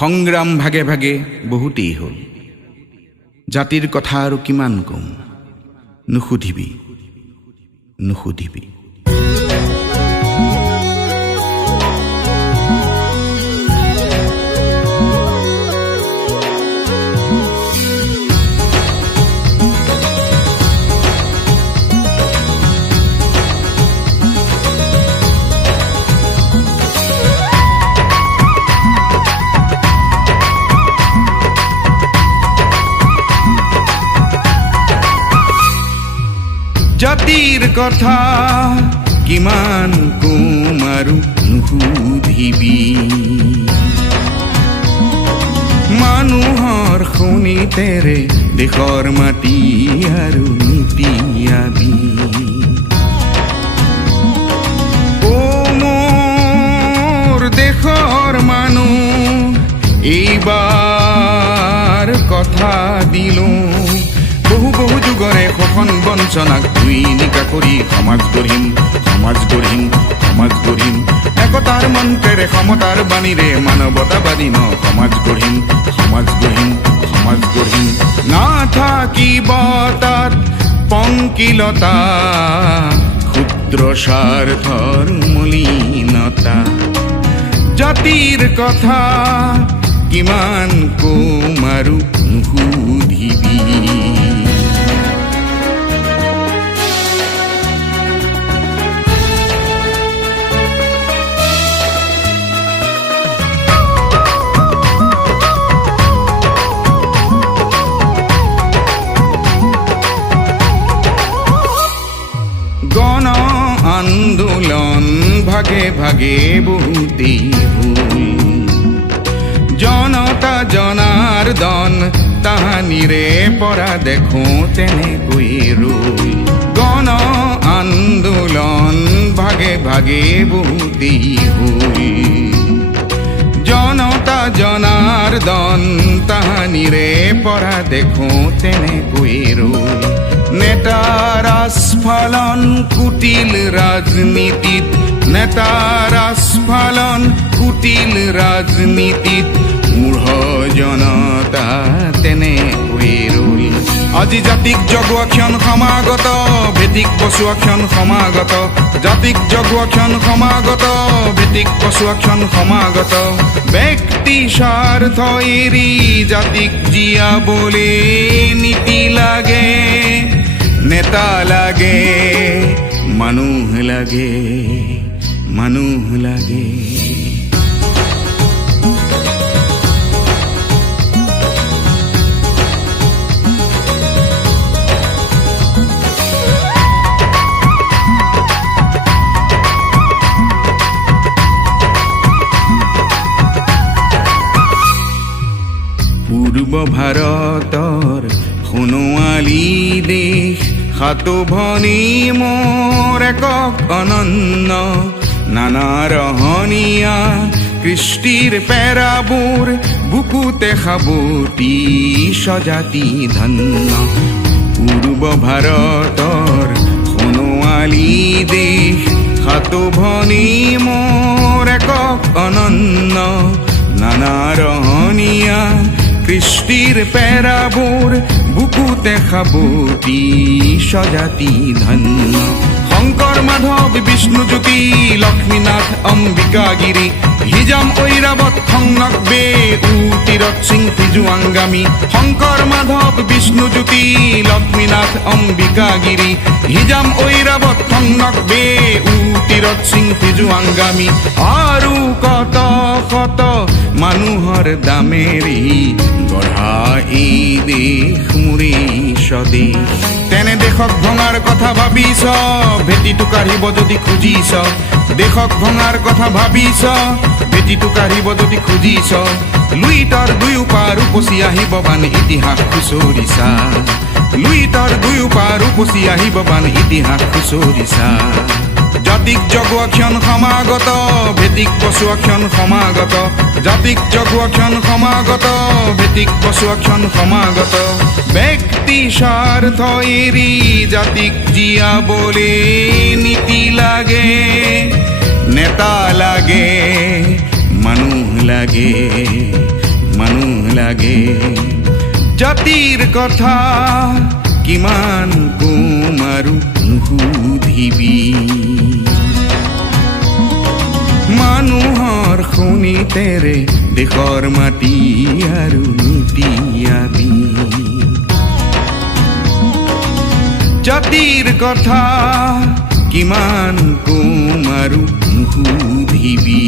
সংগ্ৰাম ভাগে ভাগে বহুতেই হ'ল। জাতিৰ কথা আৰু কিমান কম, নুসুধিবি নুসুধিবি। জাতিৰ কথা কিমান কম আৰু নুসুধিবি। মানুহৰ শুনিতেৰে দেশৰ মাটি আৰু নীতিয়াবি। অ মোৰ দেশৰ মানুহ, এইবাৰ কথা দিলো, বহু বহু যুগৰে শোষণ বঞ্চনাক ধুই নিকা কৰি সমাজ গঢ়িম, সমাজ গঢ়িম, সমাজ গঢ়িম। একতাৰ মন্ত্ৰেৰে সমতাৰ বাণীৰে মানৱতাবাদী ন সমাজ গঢ়িম, সমাজ গঢ়িম, সমাজ গঢ়িম। নাথাকিব তাত পংকিলতা, ক্ষুদ্ৰ স্বাৰ্থৰ মলিনতা। জাতিৰ কথা কিমান কম আৰু নুসুধিবি। গণ আন্দোলন ভাগে ভাগে বহুতেই হ'ল। জনতা জনাৰ্দন তাহানিৰে পৰা দেখো তেনেকৈ ৰৈ। গণ আন্দোলন ভাগে ভাগে বহুতেই হ'ল। জনতা জনাৰ্দন তাহানিৰে পৰা দেখো তেনেকৈ ৰৈ। নেতাৰ আস্ফালন কুটিল ৰাজনীতিত, নেতাৰ আস্ফালন কুটিল ৰাজনীতিত, মূঢ় জনতা তেনেকৈ ৰল। আজি জাতিক জগোৱা ক্ষণ সমাগত, ভেটিক পচোৱা ক্ষণ সমাগত। জাতিক জগোৱা ক্ষণ সমাগত, ভেটিক পচোৱা ক্ষণ সমাগত। ব্যক্তি স্বাৰ্থ এৰি জাতিক জীয়াবলে নীতি লাগে, নেতা লাগে, মানুহ লাগে, মানুহ লাগে। পূৰ্ব ভাৰতৰ সোণোৱালী দেশ, সাতো ভনী মোৰ একক অনন্য। নানা ৰহণীয়া কৃষ্টিৰ পেৰাবোৰ, বুকুতে সাৱটি স্বজাতি ধন্য। পূৰ্ব ভাৰতৰ সোণোৱালী দেশ, সাতো ভনী মোৰ একক অনন্য। নানা ৰহণীয়া কৃষ্টিৰ পেৰাবোৰ, বুকুতে সাৱটি স্বজাতি ধন্য। শংকৰ মাধৱ বিষ্ণুজ্যোতি লক্ষ্মীনাথ অম্বিকাগিৰি, হিজাম ঐৰাৱত সংনক বে উতিৰত সিং ফিজুৱাংগামী। শংকৰ মাধৱ বিষ্ণুজ্যোতি লক্ষ্মীনাথ অম্বিকাগিৰি, হিজাম ঐৰাৱত সংনক বে উতিৰত সিং ফিজুৱাংগামী। আৰু কত কত মানুহৰ দামেৰি গঢ়া এই দেশ মোৰে স্বদেশ। তেনে দেশক ভঙাৰ কথা ভাবিছ, ভেটিটো কাঢ়িব যদি খুজিছ। দেশক ভঙাৰ কথা ভাবিছ, ভেটিটো কাঢ়িব যদি খুজিছ। লুইতৰ দুয়ো পাৰ উপচি আহিব বান ইতিহাস খুচৰিছা। লুইতৰ দুয়ো পাৰ উপচি আহিব বান ইতিহাস খুচৰিছা। জাতিক জগোৱা ক্ষণ সমাগত, ভেটিক পচোৱা ক্ষণ সমাগত। জাতিক জগোৱা ক্ষণ সমাগত, ভেটিক পচোৱা ক্ষণ সমাগত। ব্যক্তি স্বাৰ্থ এৰি জাতিক জীয়াবলে নীতি লাগে, নেতা লাগে, মানুহ লাগে, মানুহ লাগে জাতিৰ কথা কিমান কম আৰু নুসুধিবি মানুহৰ শুনিতেৰে দেশৰ মাটি আৰু নুতিয়াবি জাতিৰ কথা কিমান কম আৰু নুসুধিবি